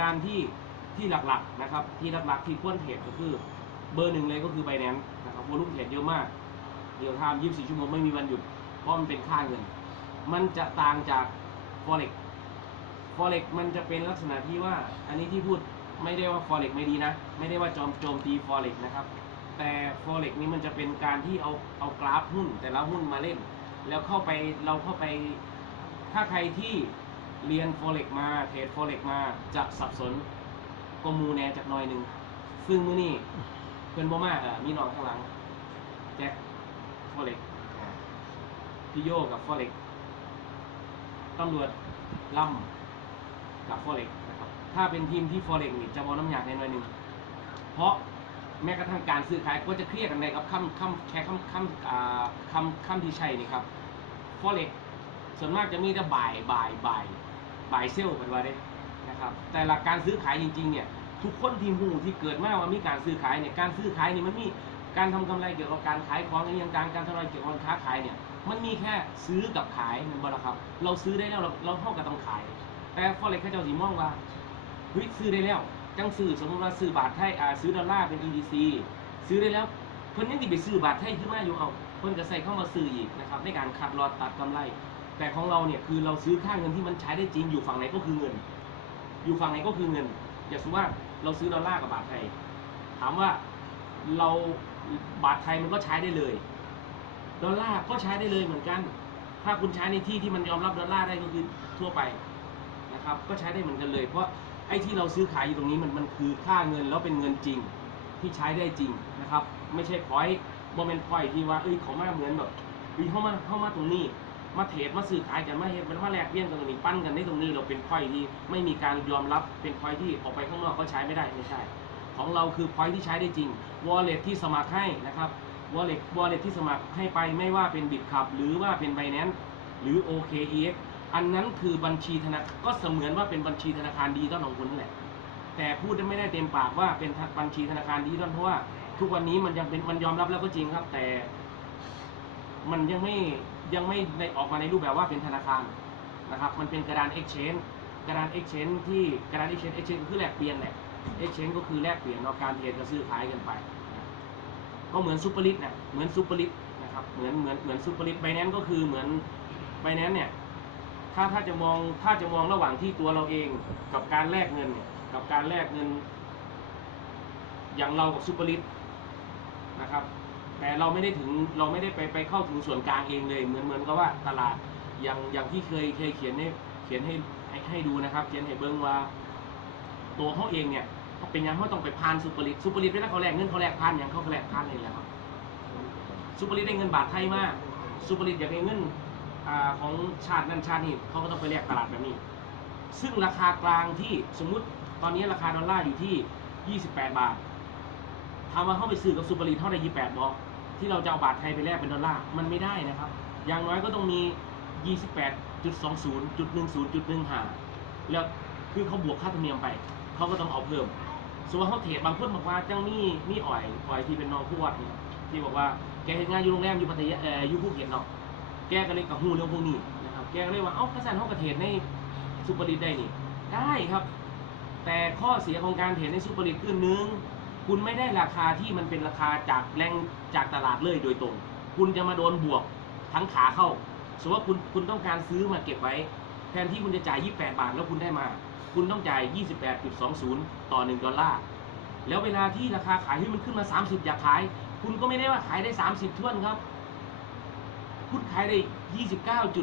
ดานที่ที่หลักๆนะครับที่หลักๆที่ควรเทรดก็คือเบอร์หนึ่งเลยก็คือไบแนนนะครับวอลุ่มเทรดเยอะมากเดี๋ยวทำ24ชั่วโมงไม่มีวันหยุด เพราะมันเป็นค่าเงิน มันจะต่างจาก forex forex มันจะเป็นลักษณะที่ว่าอันนี้ที่พูดไม่ได้ว่า forex ไม่ดีนะ ไม่ได้ว่าจอมโจมตี forex นะครับ แต่ forex นี้มันจะเป็นการที่เอาเอากราฟหุ้นแต่ละหุ้นมาเล่น แล้วเข้าไปเราเข้าไปถ้าใครที่ เรียน forex มาเทรด forex มาจะสับสนกว่าหมูแหนจากหน้อยหนึ่งซึ่งมื้อนี้เพื่อนบ่มากอะมีน้องข้างหลัง แจ็ค forex พี่โยกับ forex ตำรวจล่ำกับ forex นะครับถ้าเป็นทีมที่ forex นี่จะบอน้ำหยากในหน่อยหนึ่งเพราะแม้กระทั่งการซื้อขายก็จะเครียดกันในกับคำคำแค่คำคำคำคำที่ใช่นี่ครับ forex ส่วนมากจะมีแต่บ่ายบ่ายบ่าย บายเซลเป็นว่าได้นะครับแต่หลักการซื้อขายจริงๆเนี่ยทุกคนที่หูที่เกิดมาว่ามีการซื้อขายเนี่ยการซื้อขายนี่มันมีการทำกำไรเกี่ยวกับการขายของอย่างต่างการทำกำไรเกี่ยวกับการค้าขายเนี่ยมันมีแค่ซื้อกับขายมันบ่ละครับ เราซื้อได้แล้วเราเราเท่ากับต้องขาย แต่ forex เขาเจ้าสีมองว่าเฮ้ยซื้อได้แล้วจังซื้อสมมติว่าซื้อบาทไทยอ่าซื้อดอลลาร์เป็น EDC ซื้อได้แล้วเพิ่นยังติไปซื้อบาทไทยขึ้นมาอยู่เอาเพิ่นก็ใส่เข้ามาซื้ออีกนะครับในการขัดรอดตัดกำไร แต่ของเราเนี่ยคือเราซื้อค่าเงินที่มันใช้ได้จริงอยู่ฝั่งไหนก็คือเงิน อยู่ฝั่งไหนก็คือเงิน อย่างสมมติว่าเราซื้อดอลลาร์กับบาทไทย ถามว่าเราบาทไทยมันก็ใช้ได้เลยดอลลาร์ก็ใช้ได้เลยเหมือนกัน ถ้าคุณใช้ในที่ที่มันยอมรับดอลลาร์ได้ก็คือทั่วไปนะครับ ก็ใช้ได้เหมือนกันเลย เพราะไอ้ที่เราซื้อขายอยู่ตรงนี้มันมันคือค่าเงินแล้วเป็นเงินจริงที่ใช้ได้จริงนะครับ ไม่ใช่พอยต์โมเมนต์พอยที่ว่าเอ้ยเขามาเหมือนแบบเฮ้ยเข้ามาเข้ามาตรงนี้ มาเทรดมาซื้อขายกันมาเฮ็ดมันมาแลกเปลี่ยนกันตรงนี้ปั้นกันได้ตรงนี้เราเป็นพอยที่ไม่มีการยอมรับเป็นพอยที่ออกไปข้างนอกก็ใช้ไม่ได้ไม่ใช่ ของเราคือพอยที่ใช้ได้จริง wallet ที่สมัครให้นะครับ wallet wallet ที่สมัครให้ไปไม่ว่าเป็น Bitcup หรือว่าเป็น Binance หรือ OKEX อันนั้นคือบัญชีธนาก็เสมือนว่าเป็นบัญชีธนาคารดิจิตอลของคุณนั่นแหละ แต่พูดได้ไม่ได้เต็มปากว่าเป็นบัญชีธนาคารดิจิตอลเพราะว่า ทุกวันนี้มันยังเป็นมันยอมรับแล้วก็จริงครับ แต่ มันยังไม่ ยังไม่ได้ออกมาในรูปแบบว่าเป็นธนาคารนะครับ มันเป็นกระดาน exchange กระดาน exchange ที่กระดาน exchange exchange ก็คือแลกเปลี่ยนแหละ exchange ก็คือแลกเปลี่ยนเอาการเทรดกับซื้อขายกันไป ก็เหมือนซูเปอร์ลิทเนี่ยเหมือนซูเปอร์ลิทนะครับ เหมือนเหมือนเหมือนซูเปอร์ลิทไบแนนก็คือเหมือนไบแนนเนี่ยถ้าถ้าจะมองถ้าจะมองระหว่างที่ตัวเราเองกับการแลกเงินเนี่ยกับการแลกเงิน อย่างเรากับซูเปอร์ลิทนะครับ แต่เราไม่ได้ถึงเราไม่ได้ไปไปเข้าถึงส่วนกลางเองเลย เหมือนเหมือนกับว่าตลาดอย่างอย่างที่เคยเคยเขียนให้เขียนให้ให้ให้ดูนะครับ เขียนให้เบิ้งว่า ตัวเขาเองเนี่ยเขาเป็นยังเขาต้องไปพานซูเปอร์ลิทซูเปอร์ลิทเวลาเขาแลกเงินเขาแลกพานอย่างเขาแลกพานนี่แหละครับซูเปอร์ลิทได้เงินบาทไทยมากซูเปอร์ลิทอยากได้เงินอ่าของชาตินั่นชาตินี่เขาก็ต้องไปแลกตลาดแบบนี้ ซึ่งราคากลางที่สมมุติตอนนี้ราคาดอลลาร์อยู่ที่ 28 บาทถามว่าเข้าไปซื้อกับซูเปอร์ลีเท่าไหร่ยี่แปดบอ ที่เราจะเอาบาทไทยไปแลกเป็นดอลลาร์มันไม่ได้นะครับ อย่างน้อยก็ต้องมี 28.20จุด10จุด15 แล้วคือเขาบวกค่าธรรมเนียมไป เขาก็ต้องเอาเพิ่มส่วนเขาเทรดบางคนบอกว่าจังมี่มี่อ่อยอ่อยที่เป็นน้องผู้วัดเนี่ยที่บอกว่าแกเห็นงานอยู่โรงแรมอยู่พัทยาเอ่ออยู่ภูเก็ตเนาะแกก็เลยกับหูเรื่องพวกนี้นะครับแกก็เลยว่าเอ้ากระสันเขากระเทรดในซูเปอร์ลีได้นี่ได้ครับ แต่ข้อเสียของการเทรดในซูเปอร์ลีคือหนึ่ง คุณไม่ได้ราคาที่มันเป็นราคาจากแรงจากตลาดเลยโดยตรง คุณจะมาโดนบวกทั้งขาเข้า สมมติว่าคุณคุณต้องการซื้อมาเก็บไว้ แทนที่คุณจะจ่าย 28 บาทแล้วคุณได้มา คุณต้องจ่าย 28.20 ต่อ 1 ดอลลาร์ แล้วเวลาที่ราคาขายที่มันขึ้นมา 30 อยากขาย คุณก็ไม่ได้ว่าขายได้ 30ท่วนครับ คุณขายได้ 29.8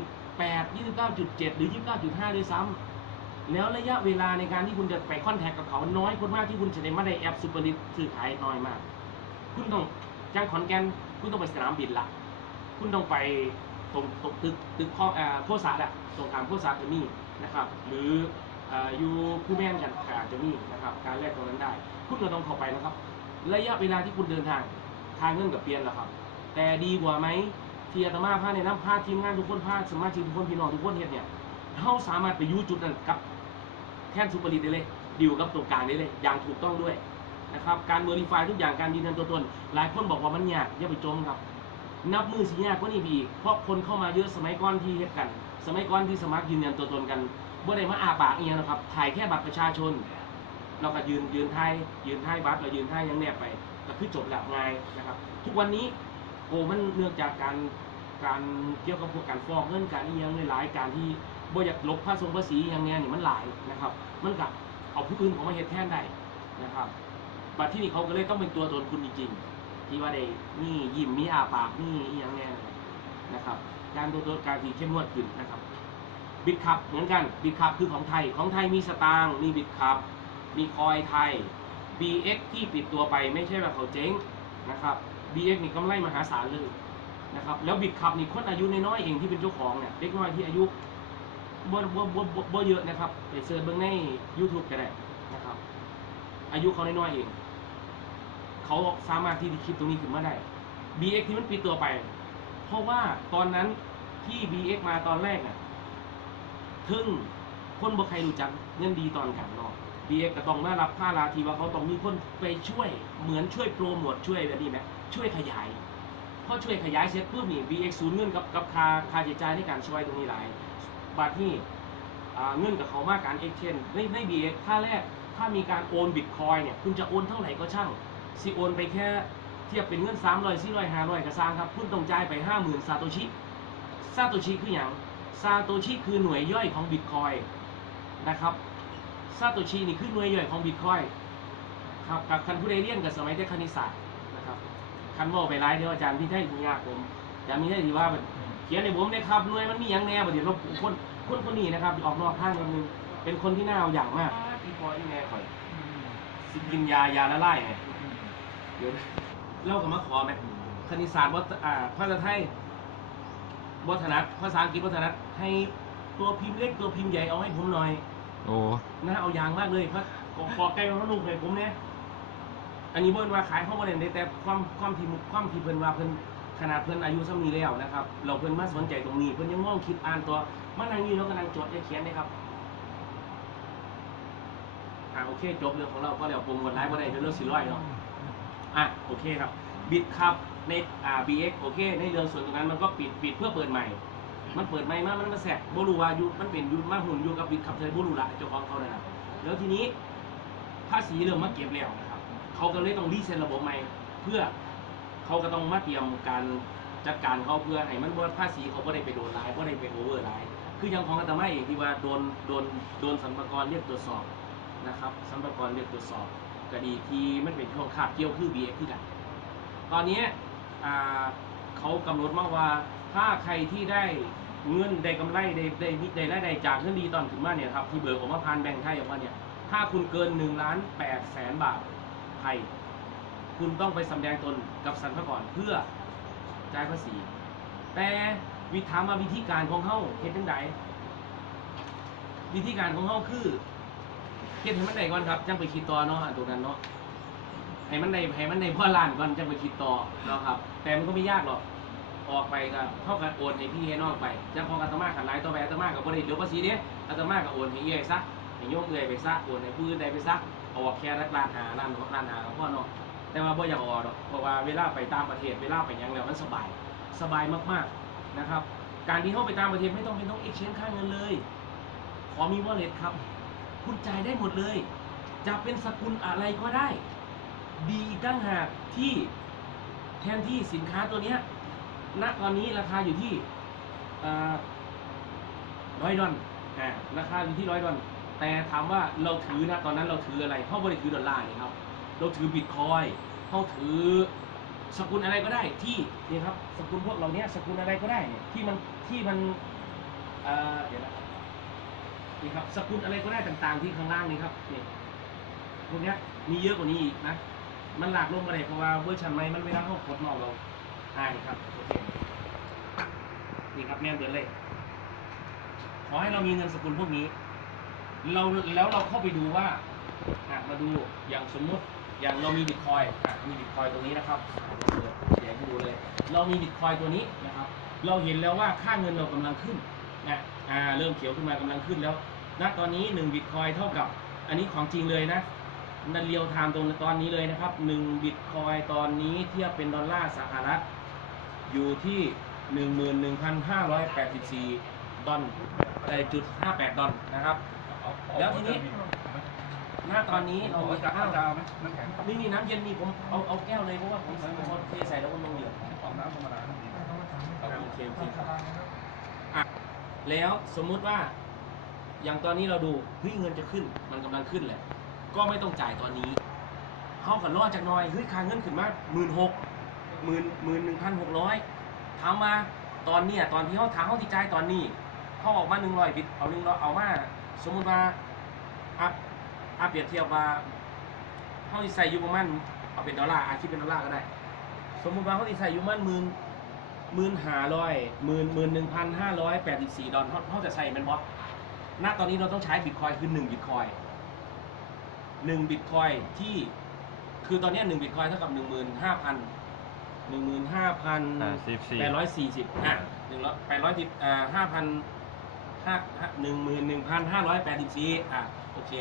29.7 หรือ 29.5 ด้วยซ้ำ แล้วระยะเวลาในการที่คุณจะไปคอนแทคกับเขาน้อยคนมากที่คุณจะได้มาในแอปซูเปอร์ลิทซื้อขายน้อยมาก คุณต้องจ้างขอนแก่นคุณต้องไปสนามบินละคุณต้องไปตรงตึกตึกข้อเอ่อโคสาดอะตรงกลางโคสาดจะมีนะครับ หรืออยู่ผู้แม่นกันอาจจะมีนะครับ การแลกตรงนั้นได้ คุณก็ต้องเข้าไปนะครับ ระยะเวลาที่คุณเดินทางทางเงินกับเปลี่ยนแล้วครับ แต่ดีกว่าไหมที่อาตมาพาในน้ำพาทีมงานทุกคนพาสมาชิกทุกคนพี่น้องทุกคนเฮ็ดเนี่ยเขาสามารถไปอยูจุดนั้นกับ แท่นซูเปอร์ลีดได้เลยดิวกับตรงกลางได้เลย อย่างถูกต้องด้วยนะครับการเวอร์ ify ทุกอย่างการยืนยันตัวตน หลายคนบอกว่ามันยากอย่าไปจมครับ นับมือสิยากกว่านี้บีเพราะคนเข้ามาเยอะสมัยก่อนที่เฮ็ดกัน สมัยก่อนที่สมัครยืนยันตัวตนกันบ่ได้มาอาปากเอียนะครับถ่ายแค่บัตรประชาชน เราก็ยืนยืนท้ายยืนท้ายบัสเรายืนท้ายยังแนบไปก็คือจบแล้วง่ายนะครับ ทุกวันนี้โอ้มันเนื่องจากการการเกี่ยวกับพวกการฟอกเงินการเอียงหลายๆการที่ บ่อยากลบภาษีภาษีอย่างเนี้ยนี่มันหลายนะครับ มันกับเอาผู้อื่นเขามาเฮ็ดแทนได้นะครับบัดที่นี่เขาก็เลยต้องเป็นตัวตนคุณจริงๆ ที่ว่าได้นี่ยิ้มมีอาปากนี่อีหยังแน่นะครับการตัวตัวการที่เข้มงวดขึ้นนะครับบิตคับเหมือนกันบิตคับคือของไทยของไทยมีสตางค์มีบิตคับมีคอยไทย BX ที่ปิดตัวไปไม่ใช่ว่าเขาเจ๊งนะครับ BX นี่กำไรมหาศาลเลยนะครับแล้วบิตคับนี่คนอายุน้อยๆเองที่เป็นเจ้าของเนี่ยเด็กน้อยที่อายุ บ่บ่บ่บ่บ่เยอะนะครับไปเสิร์ชเบิ่งใน YouTube ก็ได้นะครับ อายุเขาน้อยๆเอง เขาสามารถที่จะคิดตรงนี้ขึ้นมาได้ BX ที่มันปิดตัวไป เพราะว่าตอนนั้นที่ BX มาตอนแรกน่ะถึงคนบ่ใครรู้จักเงินดีตอนกันเนาะ BX ก็ต้องได้รับค่าราทีว่าเขาต้องมีคนไปช่วยเหมือนช่วยโปรโมทช่วยแบบนี้ไหมช่วยขยายพอช่วยขยายเสร็จปุ๊บนี่ BX สูญเงินกับกับค่าค่าใช้จ่ายในการช่วยตรงนี้หลาย บาทที่อ่าเงินกับเขามากการ exchange ในใน BX ค่าแรกถ้ามีการโอนบิตคอยเนี่ยคุณจะโอนเท่าไหร่ก็ช่างสิโอนไปแค่เทียบเป็นเงิน300 400 500ก็สร้างครับคุณต้องจ่ายไป50,000ซาโตชิซาโตชิคืออย่างซาโตชิคือหน่วยย่อยของบิตคอยนะครับซาโตชินี่คือหน่วยย่อยของบิตคอยครับกับคันผู้ใดเรียนกับสมัยเด็กคณิตศาสตร์นะครับคันว่าไปไล่เดี๋ยวอาจารย์พี่ไทยมียากผมอาจารย์พี่ไทยที่ว่าแบบ เขียนในผมในครับหน่วยมันมีอย่างแน่บ่เดี๋ยวเราคนคนคนนี้นะครับออกนอกข้างคนนึงเป็นคนที่น่าเอาอย่างมากพี่พอยนี่แน่ข่อยสิกินยายาละลายไงเดี๋ยวเล่ากับมาขอไหมคณิตศาสตร์วัฒอ่าภาษาไทยวัฒนัทภาษาอังกฤษวัฒนัทให้ตัวพิมพ์เล็กตัวพิมพ์ใหญ่เอาให้ผมหน่อย โอ้น่าเอาอย่างมากเลยเพราะขอขอไกลเขาลุงเลยผมเนี่ยอันนี้เบิ้นว่าขายเข้ามาเด่นได้แต่ความความที่ความที่เพิ่นว่าเพิ่น ขนาดเพิ่อนอายุสักนี้แล้วนะครับ เราเพิ่อนมาสนใจตรงนี้ เพิ่อนยังมองคิดอ่านตัวมานั่งนี่แล้วกำลังจดจะเขียนนะครับอ่าโอเคจบเรื่องของเราก็เดี๋ยวโปรโมทไลฟ์บ่ได้เดี๋ยวเรื่องสี่ร้อยเนาะอะโอเคครับบิดครับในอ่า BX โอเค ในเรื่องส่วนตรงนั้นมันก็ปิดปิดเพื่อเปิดใหม่ มันเปิดใหม่มามันมาแสกบรูวายู่มันเป็นอยูมาหุ่นยู่กับบิดขับเทยบรูละเจ้าของเขาเลยนะแล้วทีนี้ภาษีเริ่มมาเก็บแล้วนะครับเขาก็เลยต้องรีเซ็ตระบบใหม่เพื่อ เขาก็ต้องมาเตรียมการจัดการเขาเพื่อให้มันว่าภาษีเขาก็ได้ไปโดนไลน์ก็ได้ไปโอเวอร์ไลน์คือย่างของอาตมาเองที่ว่าโดนโดนโดนสรรพากรเรียกตรวจสอบนะครับสรรพากรเรียกตรวจสอบคดีที่มันเป็นช่วงคาบเกี่ยวคือ BX คือกันตอนนี้เขากำหนดมาว่าถ้าใครที่ได้เงินได้กำไรได้ได้ได้รายได้จากเงินดีตอนถึงมาเนี่ยครับที่เบิกออกมาผ่านแบงก์ไทยออกมาเนี่ยถ้าคุณเกิน1ล้าน8แสนบาทไทย คุณต้องไปสำแดงตนกับสรรพากรเพื่อจ่ายภาษี แต่วิถามมาวิธีการของเขาเฮ็ดจังไดวิธีการของเขาคือเฮ็ดให้มันได้ก่อนครับจังไปคิดต่อเนาะตรงนั้นเนาะให้มันได้ให้มันได้พ่อล้านก่อนจะไปคิดต่อเนาะครับ แต่มันก็ไม่ยากหรอกออกไปก็เท่ากับโอนให้พี่ให้น้องไปจะพออาตมาขันไลต่อไปอาตมากับบ่ได้เดี๋ยวภาษีเนี้ยอาตมากับโอนให้เอ้ยซะให้โยมเอ้ยไปซะโอนให้ผู้นใดไปซะเอาอกแค่รักล้านหาล้านหล้านหากับพ่อเนาะ แต่ว่าบ่อยากออกหรอกเพราะว่าเวลาไปต่างประเทศเวลาไปยังแล้วมันสบายสบายมากๆนะครับ การที่เข้าไปต่างประเทศไม่ต้องเป็นต้องเอ็กชนนค่าเงินเลย ขอมีวอลเล็ตครับ คุณจ่ายได้หมดเลย จะเป็นสกุลอะไรก็ได้ ดีตั้งหากที่แทนที่สินค้าตัวเนี้ยณตอนนี้ราคาอยู่ที่ร้อยดอลราคาอยู่ที่ร้อยดอลแต่ถามว่าเราถือนะตอนนั้นเราถืออะไรเขาไม่ได้ถือดอลลาร์นี่ครับ เราถือบิตคอยเขาถือสกุลอะไรก็ได้ที่นี่ครับสกุลพวกเราเนี้ยสกุลอะไรก็ได้เนี่ยที่มันที่มันเอ่อเดี๋ยวนะนี่ครับสกุลอะไรก็ได้ต่างๆที่ข้างล่างนี่ครับนี่พวกเนี้ยมีเยอะกว่านี้อีกนะ มันหลากลงมาเลยเพราะว่าเวอร์ชันใหม่มันเวลาเขากดนอกเราอ่านี่ครับโอเคนี่ครับแม่นเบิร์เลยขอให้เรามีเงินสกุลพวกนี้ เราแล้วเราเข้าไปดูว่าอะมาดูอย่างสมมติ อย่างเรามีบิตคอยมีบิตคอยตัวนี้นะครับอะเดี๋ยวเดี๋ยวให้ดูเลย เรามีบิตคอยตัวนี้นะครับ เราเห็นแล้วว่าค่าเงินเรากำลังขึ้นนะอ่าเริ่มเขียวขึ้นมากำลังขึ้นแล้วณตอนนี้1บิตคอยเท่ากับ อันนี้ของจริงเลยนะนันเรียวไทม์ตรงตอนนี้เลยนะครับ1บิตคอยตอนนี้เทียบเป็นดอลลาร์สหรัฐอยู่ที่ 11,584ดอลเอ่จุด58ดอลนะครับ แล้วทีนี้ หน้าตอนนี้เราเอามีจะข้าวเอาไหมน้ำแข็งไม่มีน้ำเย็นมีผมเอาเอาแก้วเลยเพราะว่าผมผมเอาเทใส่แล้วก็ลงเหลือเอาน้ำธรรมดาน้ำดีโอเคโอเคครับอะแล้วสมมุติว่า อย่างตอนนี้เราดูเฮ้ยเงินจะขึ้น มันกำลังขึ้นแหละ ก็ไม่ต้องจ่ายตอนนี้เขากันรอดจากหน้อยเฮ้ยค่าเงินขึ้นมาหมื่นหกหมื่นหมื่นหนึ่งพันหกร้อยถามมาตอนเนี้ยตอนที่เขาถามเขาที่จ่ายตอนนี้เขาออกมาหนึ่งร้อยบิตเอาหนึ่งร้อยเอามาสมมุติว่าอัพ อัพเปรียบเทียบว่าเขาที่ใส่อยู่ประมาณเอาเป็นดอลลาร์อาคิดเป็นดอลลาร์ก็ได้ สมมุติว่าเขาที่ใส่อยู่ประมาณหมื่นหมื่นห้าร้อยหมื่นหมื่นหนึ่งพันห้าร้อยแปดสิบสี่ดอลเขาเขาจะใส่เป็นบอสณตอนนี้เราต้องใช้บิตคอยคือหนึ่งบิตคอยหนึ่งบิตคอยที่คือตอนนี้หนึ่งบิตคอยเท่ากับหนึ่งหมื่นห้าพันหนึ่งหมื่นห้าพันแปดร้อยสี่สิบอะหนึ่งร้อยแปดร้อยสิบอ่าห้าพันห้าหนึ่งหมื่นหนึ่งพันห้าร้อยแปดสิบสี่อะโอเค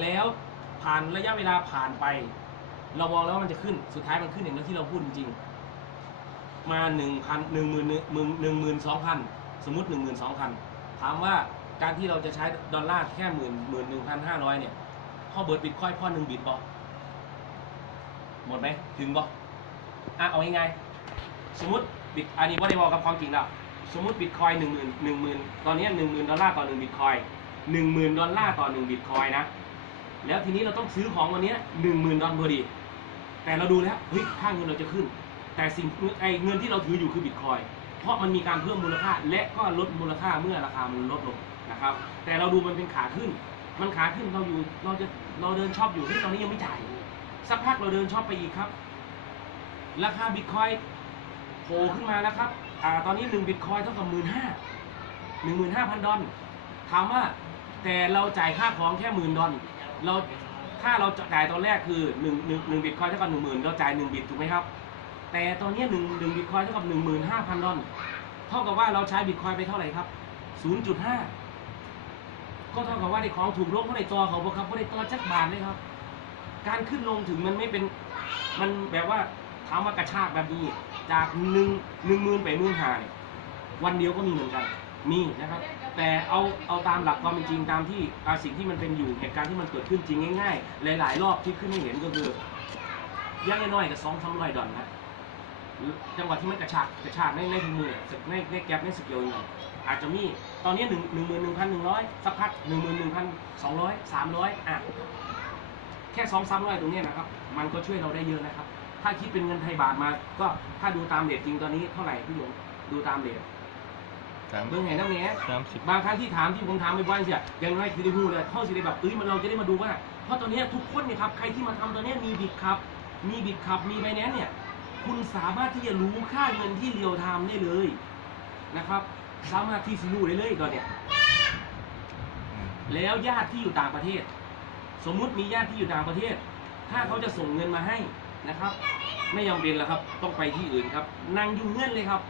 แล้วผ่านระยะเวลาผ่านไป เรามองแล้วว่ามันจะขึ้นสุดท้ายมันขึ้นอย่างที่เราพูดจริงๆมาหนึ่งพันหนึ่งหมื่นหนึ่งหมื่นหนึ่งหมื่นสองพันสมมติหนึ่งหมื่นสองพันถามว่าการที่เราจะใช้ดอลลาร์แค่หมื่นหมื่นหนึ่งพันห้าร้อยเนี่ยพ่อเบิร์ดบิตคอยพ่อหนึ่งบิตบอหมดไหมถึงบออะเอาง่ายๆสมมติบิตอันนี้ว่าได้บอกกับความจริงแล้วสมมติบิตคอยหนึ่งหมื่นหนึ่งหมื่นตอนนี้หนึ่งหมื่นดอลลาร์ต่อหนึ่งบิตคอยหนึ่งหมื่นดอลลาร์ต่อหนึ่งบิตคอยนะ แล้วทีนี้เราต้องซื้อของวันนี้หนึ่งหมื่นดอลลาร์พอดี แต่เราดูแล้วเฮ้ยค่าเงินเราจะขึ้น แต่สิ่งไอ้เงินที่เราถืออยู่คือบิตคอยเพราะมันมีการเพิ่มมูลค่าและก็ลดมูลค่าเมื่อราคามันลดลงนะครับ แต่เราดูมันเป็นขาขึ้น มันขาขึ้นเราอยู่เราจะเราเดินชอบอยู่ที่ตอนนี้ยังไม่จ่ายสักพักเราเดินชอบไปอีกครับ ราคาบิตคอยโผล่ขึ้นมาแล้วครับอ่าตอนนี้หนึ่งบิตคอยเท่ากับหมื่นห้าหนึ่งหมื่นห้าพันดอลถามว่าแต่เราจ่ายค่าของแค่หมื่นดอล เราถ้าเราจ่ายตอนแรกคือหนึ่งหนึ่งหนึ่งบิตคอยเท่ากับหนึ่งหมื่นเราจ่ายหนึ่งบิตถูกไหมครับ แต่ตอนนี้หนึ่งหนึ่งบิตคอยเท่ากับหนึ่งหมื่นห้าพันดอลเท่ากับว่าเราใช้บิตคอยไปเท่าไหร่ครับศูนย์จุดห้าก็เท่ากับว่าในของถูกลงเท่าไหร่ตัวเขาบอกครับว่าได้ตัวจักบาทเลยครับ การขึ้นลงถึงมันไม่เป็นมันแบบว่าถามว่ากระชากแบบนี้ จากหนึ่งหนึ่งหมื่นไปหมื่นห้าเนี่ยวันเดียวก็มีเหมือนกัน มีนะครับ แต่เอาเอาตามหลักความเป็นจริงตามที่าสิ่งที่มันเป็นอยู่เหตุการณ์ที่มันเกิดขึ้นจริงง่ายๆ หลาย ๆ รอบที่ขึ้นให้เห็นก็คืออยังน้อยกับสองสามร้อยดอลนะจังหวะที่มันกระชากกระชากในในถุงมือในในแก๊ปในสเกลยังอาจจะมีตอนนี้หนึ่งหนึ่งหมื่นหนึ่งพันหนึ่งร้อยสักพักหนึ่งหมื่นหนึ่งพันสองร้อยสามร้อยอะแค่สองสามร้อยตรงนี้นะครับ มันก็ช่วยเราได้เยอะนะครับ ถ้าคิดเป็นเงินไทยบาทมา ก็ถ้าดูตามเรทจริงตอนนี้เท่าไหร่พี่หยงดูตามเรท สามเบื้องเห็นน้ำเนี้ยสามสิบบางครั้งที่ถามที่ผมถามไปว่าเนี่ยยังไงคือได้พูดเลยเท่าสิได้แบบเอ้ยมันเราจะได้มาดูว่า เพราะตอนเนี้ยทุกคนเนี่ยครับใครที่มาทำตอนเนี้ยมีบิตครับ มีบิตครับมีไบแนนเนี่ยคุณสามารถที่จะรู้ค่าเงินที่เรียวไทม์ได้เลยนะครับ สามารถที่จะรู้ได้เลยตอนเนี้ยอืมแล้วญาติที่อยู่ต่างประเทศ สมมุติมีญาติที่อยู่ต่างประเทศ ถ้าเขาจะส่งเงินมาให้นะครับ ไม่ยอมเป็นแล้วครับ ต้องไปที่อื่นครับ นั่งอยู่เงื่อนเลยครับ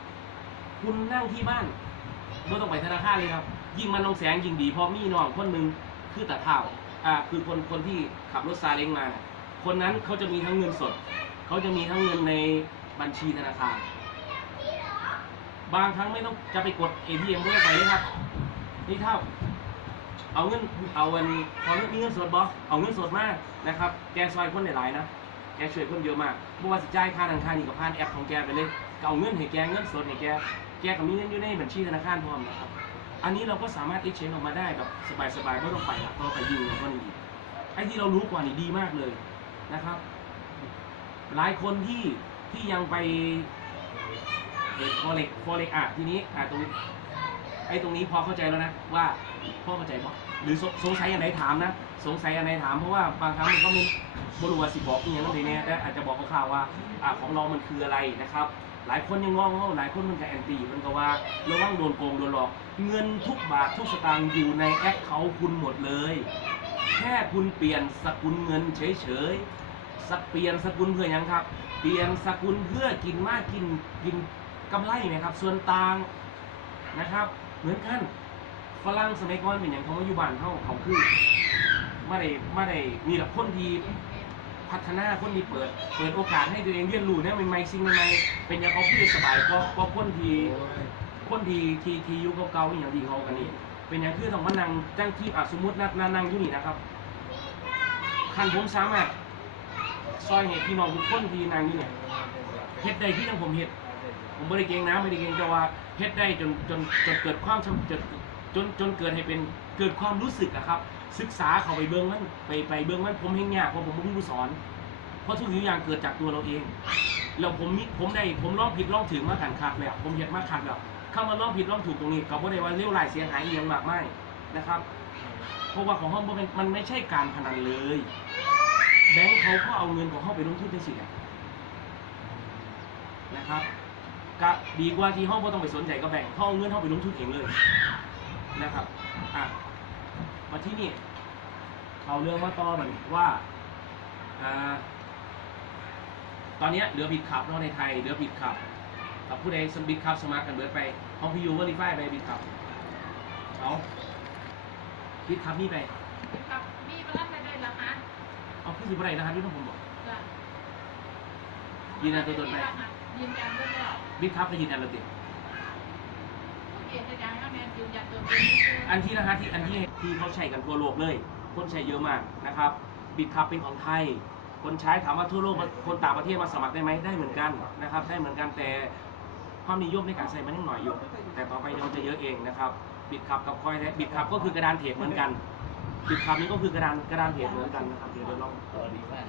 คุณนั่งที่บ้าน ไม่ต้องไปธนาคารเลยครับ ยิ่งมันลงแสงยิ่งดีเพราะมีน้องคนหนึ่งคือตาเท่าอ่าคือคนคนที่ขับรถซาเล้งมาน่ะคนนั้นเขาจะมีทั้งเงินสด เขาจะมีทั้งเงินในบัญชีธนาคาร บางครั้งไม่ต้องจะไปกด ATM ไม่ต้องไปเลยครับ นี่เท่า เอาเงินเอาเงินขอเงินมีเงินสดบอเอาเงินสดมากนะครับ แกซอยคนหลายๆนะแกช่วยคนเยอะมากบ่อว่าสิจ่ายค่าธนาคารนี่ก็ผ่านแอปของแกไปเลยก็เอาเงินให้แกเงินสดให้แก แกก็มีเงินอยู่ในบัญชีธนาคารพร้อมนะครับ อันนี้เราก็สามารถ exchange ออกมาได้แบบสบายๆไม่ต้องไปละเราไปยืมเงินคนอื่ไอ้ที่เรารู้กว่านี่ดีมากเลยนะครับ หลายคนที่ที่ยังไปเอกฟอเร็กฟอเร็กอะทีนี้อะตรงนี้ไอ้ตรงนี้พอเข้าใจแล้วนะว่าพ่อเข้าใจป่ะหรือสสงสัยอันไหนถามนะ สงสัยอันไหนถามเพราะว่าบางครั้งมันก็มีบรู้ว่าสิบอกอย่างนั้นเลยเนี่ยแต่อาจจะบอกคร่าวๆว่าอ่าของเรามันคืออะไรนะครับ หลายคนยังงงๆหลายคนมันก็แอนตี้มันก็ว่าระวังโดนโกงโดนหลอก เงินทุกบาททุกสตางค์อยู่ในแอคเขาท์คุณหมดเลย แค่คุณเปลี่ยนสกุลเงินเฉยๆสักเปลี่ยนสกุลเพื่อยังครับ เปลี่ยนสกุลเพื่อกินมากกินกินกำไรไหมครับ ส่วนต่างนะครับ เหมือนกันฝรั่งสมัยก่อนเป็นอย่างเขามาอยู่บ้านเขาเขาคือไม่ได้ไม่ได้มีหลักคนที่ พัฒนาคนที่เปิด เปิดโอกาสให้ตัวเองเรียนรู้เนี่ยใหม่ๆสิ่งใหม่ๆเป็นอย่างเขาพี่สบายเพราะเพราะคนที่คนที่ที่ที่อยุคเก่าๆอหย่างที่เขากันนี่เป็นอย่างคือต้องมานั่งจ้างที่อะสมมตินั่งนั่งนั่งอยู่นี่นะครับคันผมสามารถซอยเหตุพี่น้องทุกคนที่นางอยู่เนี่ยเฮ็ดได้ที่ทั้งผมเฮ็ดผมไม่ได้เก่งนะไม่ได้เก่งแต่ว่าเฮ็ดได้จนจนจนเกิดความชำจนจนจนเกิดให้เป็นเกิดความรู้สึกอะครับ ศึกษาเข้าไปเบื้องมันไปไปเบื้องมันผมเฮงยากเพราะผมไม่มีผู้สอน เพราะทุกสิ่งอย่างเกิดจากตัวเราเองแล้วผมมีผมได้ผมลองผิดลองถึงมาขันคักแล้วผมเห็นมาขัดแล้วเข้ามาลองผิดลองถูกตรงนี้กับว่าได้ว่าเลี้ยวไหลเสียหายเอหย่างมากไม่นะครับ เพราะว่าของห้องมันมันไม่ใช่การพนันเลยแบงค์เขาก็เอาเงินของเขาไปลงทุนในสิ่งนะครับก็ดีกว่าที่ห้องไม่ต้องไปสนใจกับแบ่งเขาเอาเงินเขาไปลงทุนเองเลยนะครับอะ มาที่นี่เอาเรื่องมาต่อมันว่าอ่าตอนเนี้ยเหลือบิดขับเนาะในไทยเหลือบิดขับกับผู้ใดสบิดขับสมัครกันเบิดไปห้องพียูวอลิฟายไปบิดขับเอาบิดขับนี่ไปครับมีมารับไปได้แล้วฮะเอาขึ้นสิบไรนะครับที่ต้องผมบอกจ้ะยืนยันตัวตนไปยืนยันด้วยแล้วบิดขับไปยืนยันเราติดผู้เขียนจะยังก็ ออันที่นะฮะที่อันที่ที่เขาใช้กันทั่วโลกเลย คนใช้เยอะมากนะครับบิดคับเป็นของไทย คนใช้ถามว่าทั่วโลกมาคนต่างประเทศมาสมัครได้ไหมได้เหมือนกันนะครับ ได้เหมือนกันแต่ความนิยมในการใช้มันยังหน่อยอยู่ แต่ต่อไปเราจะเยอะเองนะครับบิดคับกับคอยและบิดคับก็คือกระดานเทรดเหมือนกันบิดคับนี้ก็คือกระดานกระดานเทรดเหมือนกันนะครับเดี๋ยวเราลองตัวดีมาก